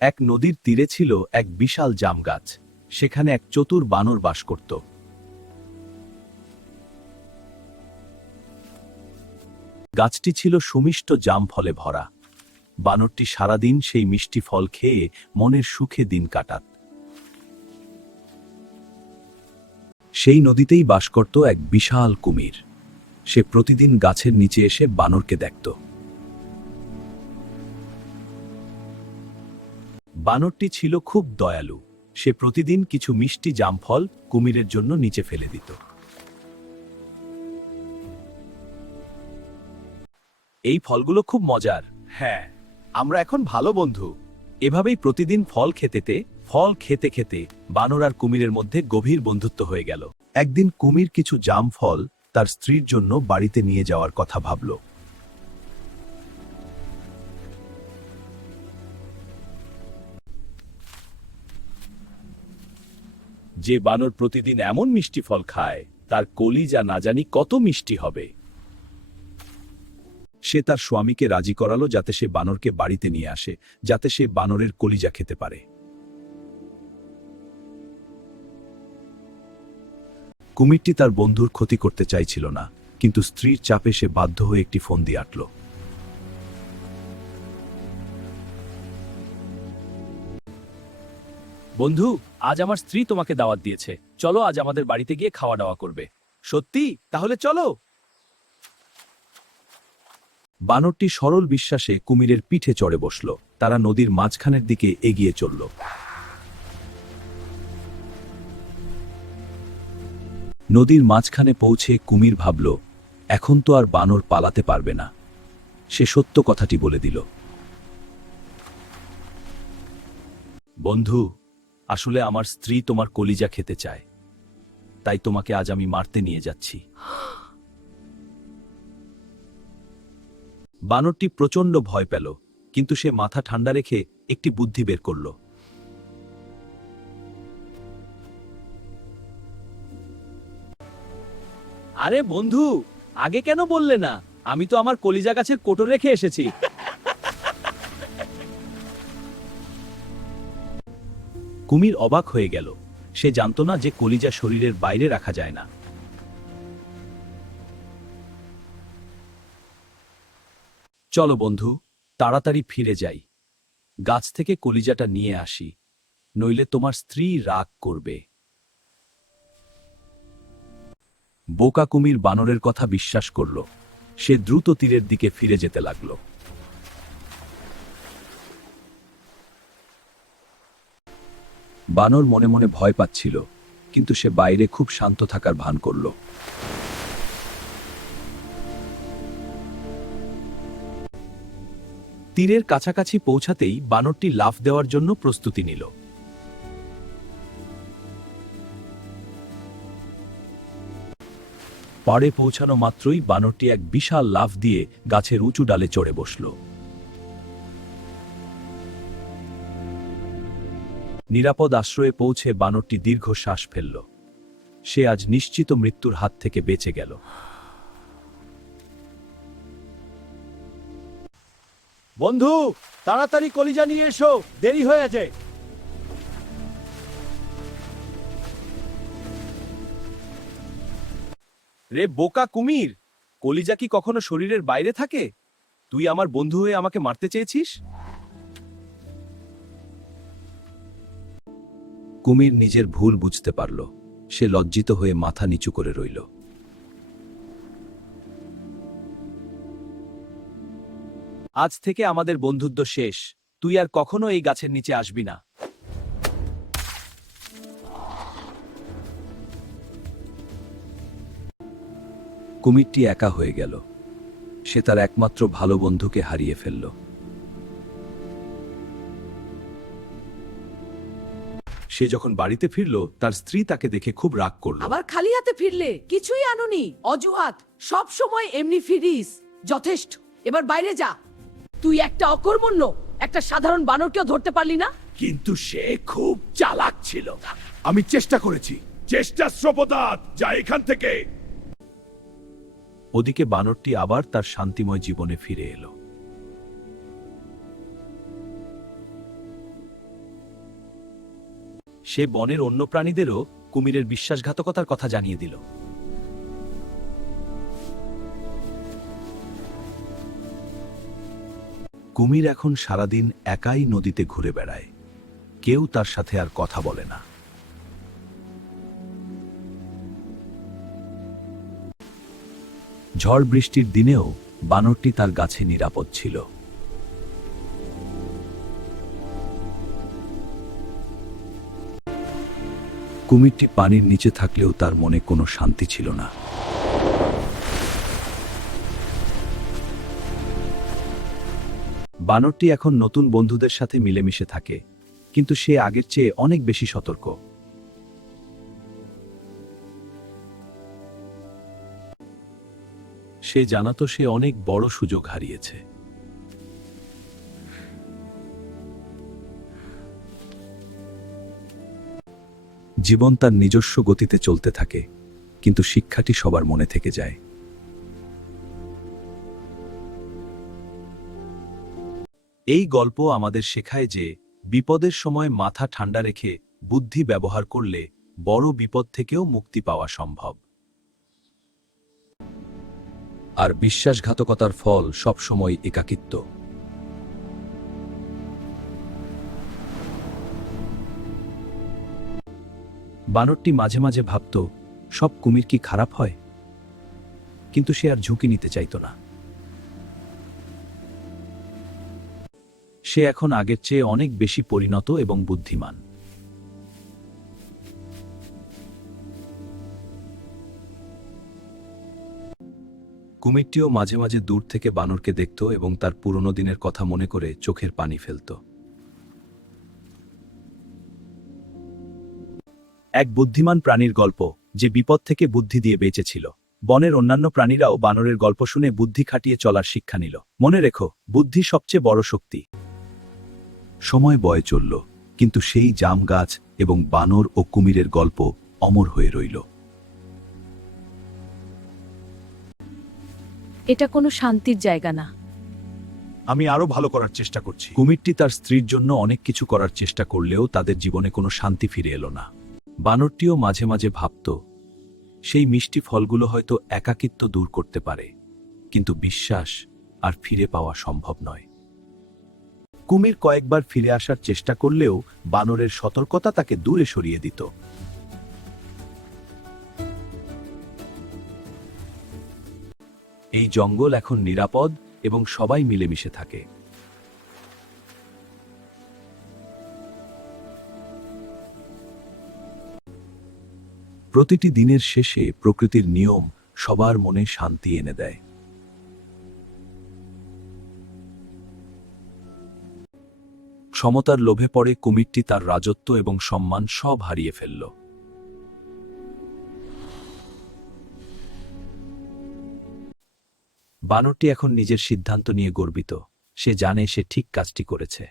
এক নদীর তীরে ছিল এক বিশাল জাম গাছ। সেখানে এক চতুর বানর বাস করত। গাছটি ছিল সুমিষ্ট জাম ফলে ভরা। বানরটি সারাদিন সেই মিষ্টি ফল খেয়ে মনের সুখে দিন কাটাত। সেই নদীতেই বাস করত এক বিশাল কুমির। সে প্রতিদিন গাছের নিচে এসে বানরকে দেখত। বানরটি ছিল খুব দয়ালু। সে প্রতিদিন কিছু মিষ্টি জামফল কুমিরের জন্য নিচে ফেলে দিত। এই ফলগুলো খুব মজার। হ্যাঁ, আমরা এখন ভালো বন্ধু। এভাবেই প্রতিদিন ফল খেতে খেতে বানর আর কুমিরের মধ্যে গভীর বন্ধুত্ব হয়ে গেল। একদিন কুমির কিছু জাম ফল তার স্ত্রীর জন্য বাড়িতে নিয়ে যাওয়ার কথা ভাবল। যে বানর প্রতিদিন এমন মিষ্টি ফল খায়, তার কলিজা না জানি কত মিষ্টি হবে। সে তার স্বামীকে রাজি করালো যাতে সে বানরকে বাড়িতে নিয়ে আসে, যাতে সে বানরের কলিজা খেতে পারে। কুমিরটি তার বন্ধুর ক্ষতি করতে চাইছিল না, কিন্তু স্ত্রীর চাপে সে বাধ্য হয়ে একটি ফোন দিয়ে আটল। বন্ধু, আজ আমার স্ত্রী তোমাকে দাওয়াত দিয়েছে, চলো আজ আমাদের বাড়িতে গিয়ে খাওয়া দাওয়া করবে। সত্যি? তাহলে চলো। বানরটি সরল বিশ্বাসে কুমিরের পিঠে চড়ে বসল। তারা নদীর মাঝখানের দিকে এগিয়ে চলল। নদীর মাঝখানে পৌঁছে কুমির ভাবল, এখন তো আর বানর পালাতে পারবে না। সে সত্য কথাটি বলে দিল। বন্ধু, আসলে আমার স্ত্রী তোমার কলিজা খেতে চায়, তাই তোমাকে আজ আমি মারতে নিয়ে যাচ্ছি। বানরটি প্রচণ্ড ভয় পেল, কিন্তু সে মাথা ঠান্ডা রেখে একটি বুদ্ধি বের করল। আরে বন্ধু, আগে কেন বললে না? আমি তো আমার কলিজা গাছের কোটর রেখে এসেছি। কুমির অবাক হয়ে গেল। সে জানত না যে কলিজা শরীরের বাইরে রাখা যায় না। চলো বন্ধু, তাড়াতাড়ি ফিরে যাই। গাছ থেকে কলিজাটা নিয়ে আসি, নইলে তোমার স্ত্রী রাগ করবে। বোকা কুমির বানরের কথা বিশ্বাস করল। সে দ্রুত তীরের দিকে ফিরে যেতে লাগল। বানর মনে মনে ভয় পাচ্ছিল, কিন্তু সে বাইরে খুব শান্ত থাকার ভান করল। তীরের কাছাকাছি পৌঁছাতেই বানরটি লাফ দেওয়ার জন্য প্রস্তুতি নিল। পাড়ে পৌঁছানো মাত্রই বানরটি এক বিশাল লাফ দিয়ে গাছের উঁচু ডালে চড়ে বসল। নিরাপদ আশ্রয়ে পৌঁছে বানরটি দীর্ঘ শ্বাস ফেলল। সে আজ নিশ্চিত মৃত্যুর হাত থেকে বেঁচে গেল। বন্ধু, তাড়াতাড়ি কলিজা নিয়ে এসো, দেরি হয়ে আছে। রে বোকা কুমির, কলিজা কি কখনো শরীরের বাইরে থাকে? তুই আমার বন্ধু হয়ে আমাকে মারতে চেয়েছিস? কুমির নিজের ভুল বুঝতে পারল। সে লজ্জিত হয়ে মাথা নিচু করে রইল। আজ থেকে আমাদের বন্ধুত্ব শেষ। তুই আর কখনো এই গাছের নিচে আসবি না। কুমিরটি একা হয়ে গেল। সে তার একমাত্র ভালো বন্ধুকে হারিয়ে ফেলল। সে যখন বাড়িতে ফিরল, তার স্ত্রী তাকে দেখে খুব রাগ করল। আবার খালি হাতে ফিরলে? কিছুই আনোনি? অজুহাত, সব সময় এমনি ফিরিস। যথেষ্ট, এবার বাইরে যা। তুই একটা অকর্মণ্য, একটা সাধারণ বানরকেও ধরতে পারলি না। কিন্তু সে খুব চালাক ছিল। আমি চেষ্টা করেছি। চেষ্টা শ্রপদাত, যা এখান থেকে। ওদিকে বানরটি আবার তার শান্তিময় জীবনে ফিরে এলো। সে বনের অন্য প্রাণীদেরও কুমিরের বিশ্বাসঘাতকতার কথা জানিয়ে দিল। কুমির এখন সারাদিন একাই নদীতে ঘুরে বেড়ায়, কেউ তার সাথে আর কথা বলে না। ঝড় বৃষ্টির দিনেও বানরটি তার গাছে নিরাপদ ছিল। কুমিরটি পানির নিচে থাকলেও তার মনে কোনো শান্তি ছিল না। বানরটি এখন নতুন বন্ধুদের সাথে মিলেমিশে থাকে, কিন্তু সে আগের চেয়ে অনেক বেশি সতর্ক। সে জানাতো সে অনেক বড় সুযোগ হারিয়েছে। জীবন তার নিজস্ব গতিতে চলতে থাকে, কিন্তু শিক্ষাটি সবার মনে থেকে যায়। এই গল্প আমাদের শেখায় যে বিপদের সময় মাথা ঠান্ডা রেখে বুদ্ধি ব্যবহার করলে বড় বিপদ থেকেও মুক্তি পাওয়া সম্ভব। আর বিশ্বাসঘাতকতার ফল সবসময় একাকিত্ব। বানরটি মাঝে মাঝে ভাবত, সব কুমির কি খারাপ হয়? কিন্তু সে আর ঝুঁকি নিতে চাইত না। সে এখন আগের চেয়ে অনেক বেশি পরিণত এবং বুদ্ধিমান। কুমিরটিও মাঝে মাঝে দূর থেকে বানরকে দেখত এবং তার পুরনো দিনের কথা মনে করে চোখের পানি ফেলত। এক বুদ্ধিমান প্রাণীর গল্প, যে বিপদ থেকে বুদ্ধি দিয়ে বেঁচেছিল। বনের অন্যান্য প্রাণীরাও বানরের গল্প শুনে বুদ্ধি খাটিয়ে চলার শিক্ষা নিল। মনে রেখো, বুদ্ধি সবচেয়ে বড় শক্তি। সময় বয়ে চলল, কিন্তু সেই জাম গাছ এবং বানর ও কুমিরের গল্প অমর হয়ে রইল। এটা কোনো শান্তির জায়গা না। আমি আরো ভালো করার চেষ্টা করছি। কুমিরটি তার স্ত্রীর জন্য অনেক কিছু করার চেষ্টা করলেও তাদের জীবনে কোনো শান্তি ফিরে এলো না। বানরটিও মাঝে মাঝে ভাবত, সেই মিষ্টি ফলগুলো হয়তো একাকিত্ব দূর করতে পারে, কিন্তু বিশ্বাস আর ফিরে পাওয়া সম্ভব নয়। কুমির কয়েকবার ফিরে আসার চেষ্টা করলেও বানরের সতর্কতা তাকে দূরে সরিয়ে দিত। এই জঙ্গল এখন নিরাপদ এবং সবাই মিলেমিশে থাকে। প্রতিটি দিনের শেষে প্রকৃতির নিয়ম সবার মনে শান্তি এনে দেয়। সমতার লোভে পড়ে কুমিরটি তার রাজত্ব এবং সম্মান সব হারিয়ে ফেলল। বানরটি এখন নিজের সিদ্ধান্ত নিয়ে গর্বিত। সে জানে সে ঠিক কাজটি করেছে।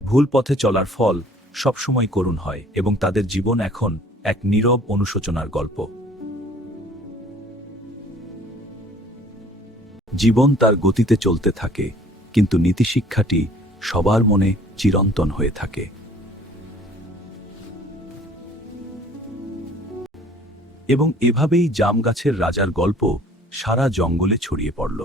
ভুল পথে চলার ফল সবসময় করুণ হয় এবং তাদের জীবন এখন এক নীরব অনুশোচনার গল্প। জীবন তার গতিতে চলতে থাকে, কিন্তু নীতিশিক্ষাটি সবার মনে চিরন্তন হয়ে থাকে। এবং এভাবেই জাম গাছের রাজার গল্প সারা জঙ্গলে ছড়িয়ে পড়ল।